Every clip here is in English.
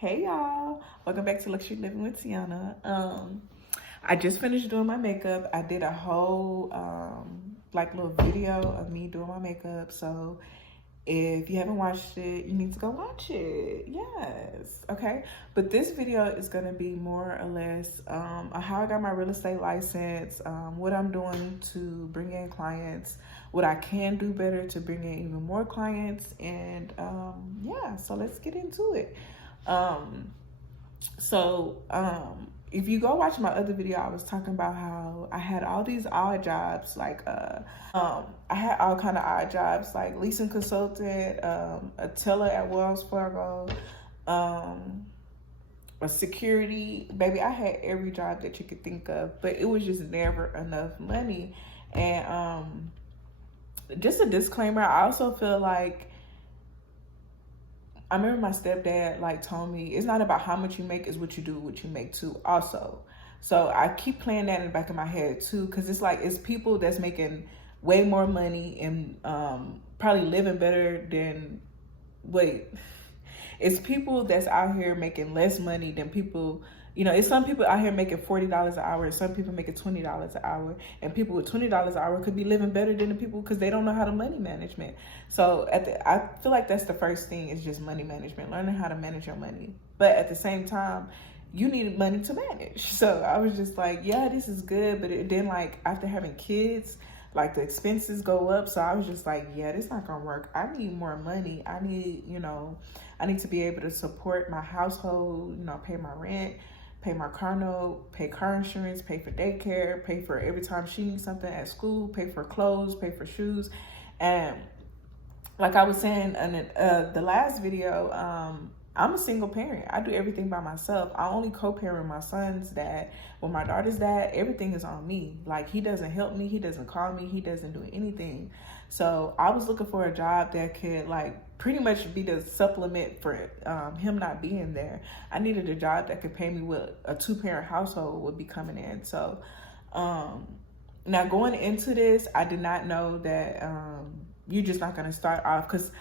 Hey y'all, welcome back to Luxury Living with Tiana. I just finished doing my makeup. I did a whole like little video of me doing my makeup. So if you haven't watched it, you need to go watch it. Yes, okay. But this video is gonna be more or less how I got my real estate license, what I'm doing to bring in clients, what I can do better to bring in even more clients, and yeah. So let's get into it. Um, if you go watch my other video, I was talking about how I had all these odd jobs, like I had all kind of odd jobs, like leasing consultant, a teller at Wells Fargo, a security. Baby, I had every job that you could think of, but it was just never enough money. And just a disclaimer, I also feel like I remember my stepdad like told me it's not about how much you make, it's what you do, what you make too also. So I keep playing that in the back of my head too, because it's like it's people that's making way more money and probably living better than it's people that's out here making less money than people. It's some people out here making $40 an hour, and some people making $20 an hour, and people with $20 an hour could be living better than the people because they don't know how to money management. So I feel like that's the first thing, is just money management, learning how to manage your money. But at the same time, you need money to manage. So I was just like, yeah, this is good. But then like after having kids, like the expenses go up. So I was just like, yeah, this not gonna work. I need more money. I need to be able to support my household, pay my rent, pay my car note, pay car insurance, pay for daycare, pay for every time she needs something at school, pay for clothes, pay for shoes. And like I was saying in the last video, I'm a single parent. I do everything by myself. I only co-parent my son's dad. With my daughter's dad, everything is on me. Like, he doesn't help me. He doesn't call me. He doesn't do anything. So I was looking for a job that could like pretty much be the supplement for him not being there. I needed a job that could pay me what a 2-parent household would be coming in. So now going into this, I did not know that you're just not going to start off, because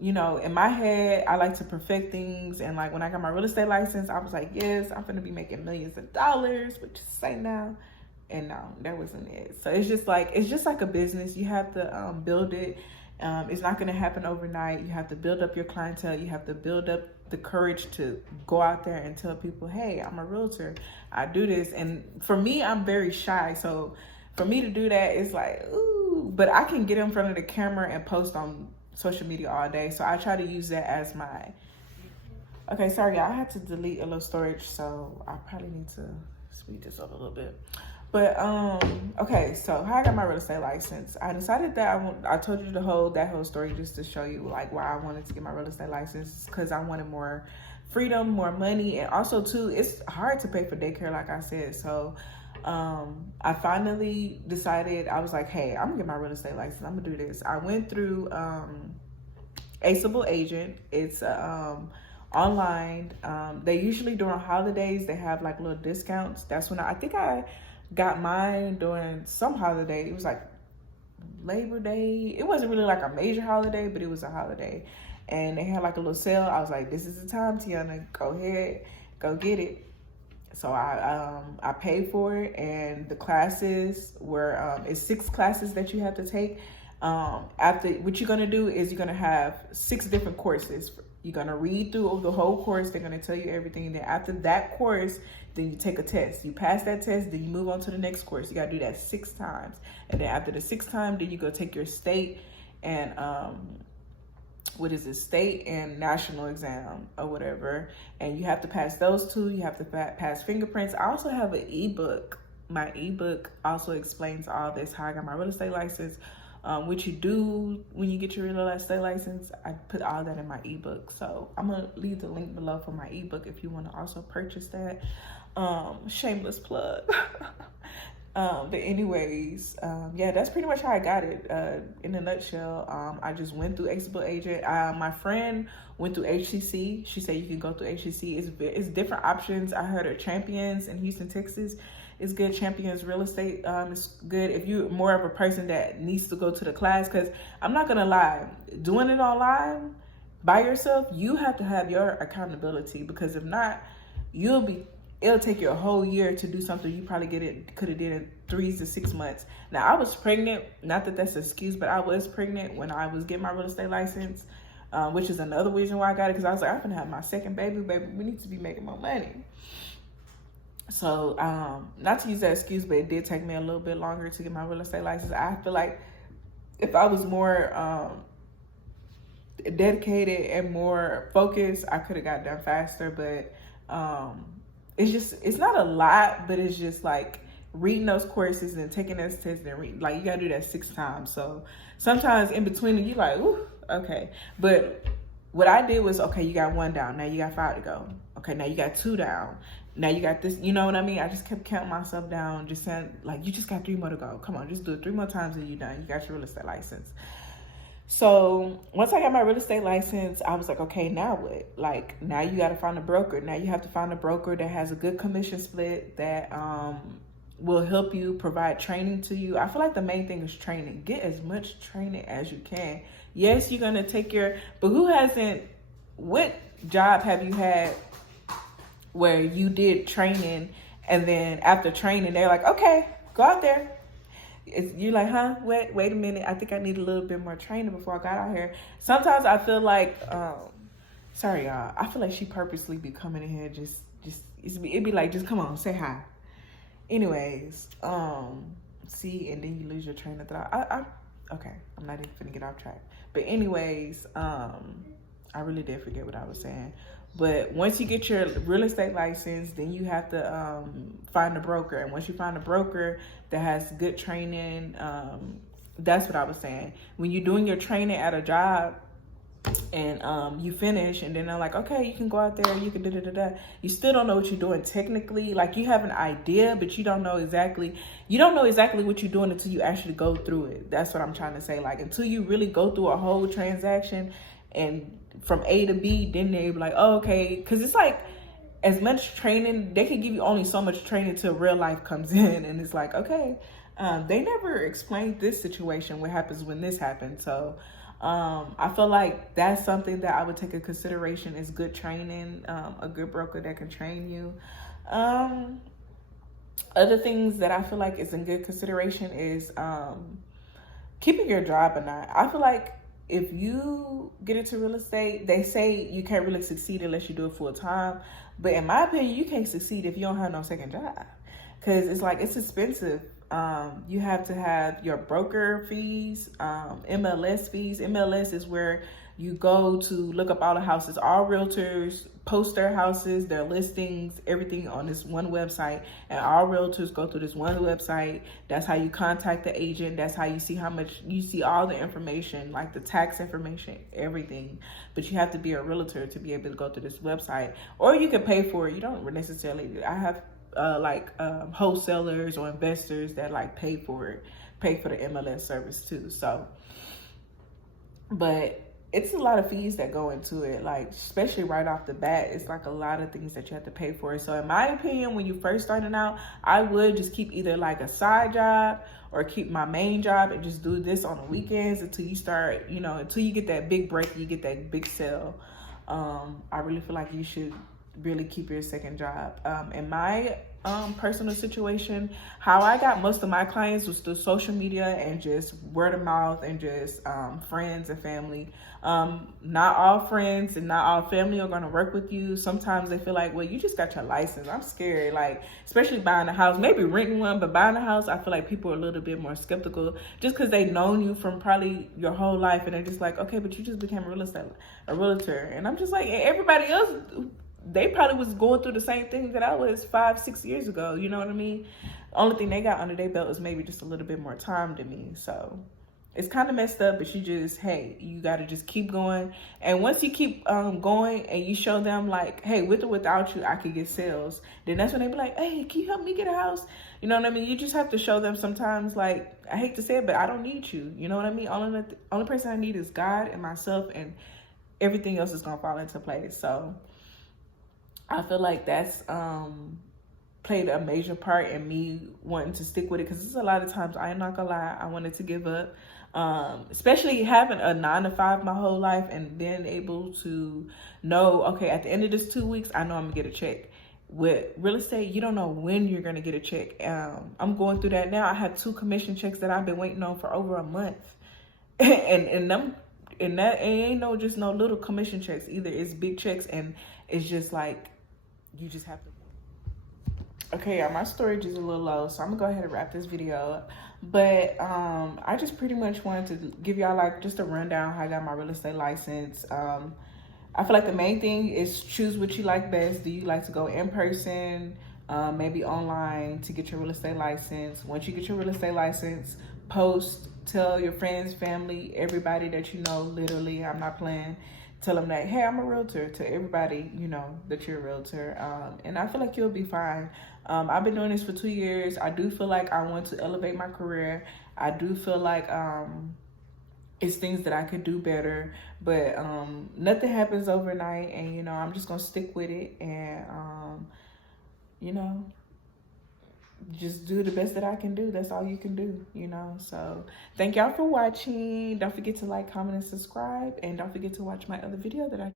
in my head, I like to perfect things. And like when I got my real estate license, I was like, yes, I'm gonna be making millions of dollars, but just say now. And no, that wasn't it. So it's just like a business. You have to build it. It's not gonna happen overnight. You have to build up your clientele. You have to build up the courage to go out there and tell people, hey, I'm a realtor. I do this. And for me, I'm very shy. So for me to do that, it's like, ooh, but I can get in front of the camera and post on social media all day. So I try to use that as my, okay, sorry, y'all, I had to delete a little storage, so I probably need to speed this up a little bit. But okay, so how I got my real estate license, I decided that I told you that whole story just to show you like why I wanted to get my real estate license, because I wanted more freedom, more money, and also too, it's hard to pay for daycare, like I said. So I finally decided, I was like, hey, I'm gonna get my real estate license. I'm gonna do this. I went through Aceable Agent. It's online. They usually during holidays, they have like little discounts. That's when I think I got mine during some holiday. It was like Labor Day. It wasn't really like a major holiday, but it was a holiday. And they had like a little sale. I was like, this is the time, Tiana. Go ahead, go get it. So I paid for it, and the classes were it's 6 classes that you have to take. After, what you're gonna do is you're gonna have 6 different courses. You're gonna read through the whole course. They're gonna tell you everything. And then after that course, then you take a test. You pass that test, then you move on to the next course. You gotta do that 6 times. And then after the 6th time, then you go take your state and state and national exam or whatever, and you have to pass those 2. You have to pass fingerprints. I also have an ebook. My ebook also explains all this, how I got my real estate license, what you do when you get your real estate license. I put all that in my ebook, so I'm gonna leave the link below for my ebook if you want to also purchase that. Shameless plug. But anyways, yeah, that's pretty much how I got it in a nutshell. I just went through Aceable Agent. My friend went through HCC. She said you can go through HCC. It's different options. I heard of Champions in Houston, Texas. It's good. Champions Real Estate is good if you're more of a person that needs to go to the class, because I'm not going to lie, doing it online, by yourself, you have to have your accountability, because if not, it'll take you a whole year to do something you probably could have did in 3 to 6 months. Now, I was pregnant, not that that's an excuse, but I was pregnant when I was getting my real estate license, which is another reason why I got it, because I was like, I'm gonna have my second baby, we need to be making more money. So, not to use that excuse, but it did take me a little bit longer to get my real estate license. I feel like if I was more dedicated and more focused, I could have got done faster. But it's not a lot, but it's just like reading those courses and taking those tests and read, like you gotta do that 6 times. So sometimes in between you like, ooh, okay. But what I did was, okay, you got 1 down, now you got 5 to go. Okay, now you got 2 down. Now you got this, you know what I mean? I just kept counting myself down, just saying, like, you just got 3 more to go. Come on, just do it 3 more times and you're done. You got your real estate license. So once I got my real estate license, I was like, okay, now what? Like, now you got to find a broker. Now you have to find a broker that has a good commission split, that will help you, provide training to you. I feel like the main thing is training. Get as much training as you can. Yes, you're going to take but what job have you had where you did training and then after training, they're like, okay, go out there. You're like, huh? Wait a minute. I think I need a little bit more training before I got out here. Sometimes I feel like, sorry, y'all. I feel like she purposely be coming in here it'd be like, just come on, say hi. Anyways, see, and then you lose your train of thought. Okay, I'm not even finna get off track. But anyways, I really did forget what I was saying. But once you get your real estate license, then you have to find a broker. And once you find a broker that has good training, that's what I was saying. When you're doing your training at a job and you finish, and then they're like, okay, you can go out there, you can da-da-da-da. You still don't know what you're doing technically. Like, you have an idea, but you don't know exactly what you're doing until you actually go through it. That's what I'm trying to say. Like, until you really go through a whole transaction and from A to B, then they be like, oh, okay. Because it's like, as much training, they can give you only so much training till real life comes in. And it's like, okay, they never explained this situation, what happens when this happens. So I feel like that's something that I would take into consideration, is good training, a good broker that can train you. Other things that I feel like is in good consideration is keeping your job or not. I feel like if you get into real estate, they say you can't really succeed unless you do it full time. But in my opinion, you can't succeed if you don't have no second job, because it's like, it's expensive. You have to have your broker fees, MLS fees. MLS is where you go to look up all the houses. All realtors post their houses, their listings, everything on this one website. And all realtors go through this one website. That's how you contact the agent. That's how you see how much, you see all the information, like the tax information, everything. But you have to be a realtor to be able to go through this website. Or you can pay for it. You don't necessarily, I have wholesalers or investors that like pay for the MLS service too. So, but it's a lot of fees that go into it, like especially right off the bat. It's like a lot of things that you have to pay for. So in my opinion, when you first starting out, I would just keep either like a side job or keep my main job and just do this on the weekends until you start, until you get that big break, you get that big sale. I really feel like you should really keep your second job. In my personal situation, how I got most of my clients was through social media and just word of mouth and just friends and family. Not all friends and not all family are going to work with you. Sometimes they feel like, well, you just got your license. I'm scared. Like, especially buying a house, maybe renting one, but buying a house, I feel like people are a little bit more skeptical just because they've known you from probably your whole life. And they're just like, okay, but you just became a realtor. And I'm just like, everybody else, they probably was going through the same thing that I was 5-6 years ago. You know what I mean? Only thing they got under their belt is maybe just a little bit more time than me. So it's kind of messed up, but you got to just keep going. And once you keep going and you show them like, hey, with or without you, I could get sales. Then that's when they be like, hey, can you help me get a house? You know what I mean? You just have to show them sometimes, like, I hate to say it, but I don't need you. You know what I mean? Only person I need is God and myself, and everything else is going to fall into place. So I feel like that's played a major part in me wanting to stick with it, because there's a lot of times, I ain't not gonna lie, I wanted to give up. Especially having a 9 to 5 my whole life and being able to know, okay, at the end of this 2 weeks, I know I'm gonna get a check. With real estate, you don't know when you're gonna get a check. I'm going through that now. I have 2 commission checks that I've been waiting on for over a month, and that ain't no just no little commission checks either. It's big checks, and it's just like you just have to. Okay, yeah, my storage is a little low, so I'm gonna go ahead and wrap this video up. But I just pretty much wanted to give y'all like just a rundown how I got my real estate license. I feel like the main thing is choose what you like best. Do you like to go in person, maybe online to get your real estate license? Once you get your real estate license, post, tell your friends, family, everybody that you know, literally, I'm not playing. Tell them that, hey, I'm a realtor, to everybody, you know, that you're a realtor. And I feel like you'll be fine. I've been doing this for 2 years. I do feel like I want to elevate my career. I do feel like it's things that I could do better, but nothing happens overnight, and you know, I'm just gonna stick with it and you know, just do the best that I can do. That's all you can do, you know. So thank y'all for watching. Don't forget to like, comment, and subscribe, and don't forget to watch my other video that I